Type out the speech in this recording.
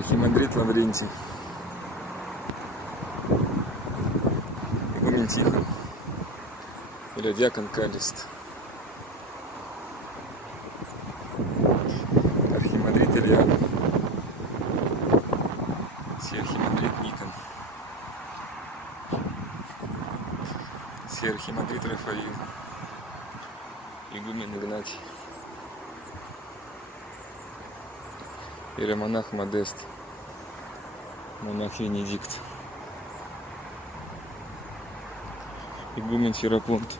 Архимандрит Лаврентий, игумен Тихон или диакон Калист, архимандрит Илья, архимандрит Никон, архимандрит Рафаил, игумен Игнатий, иеромонах Модест, монах Венедикт, игумен Ферапонт,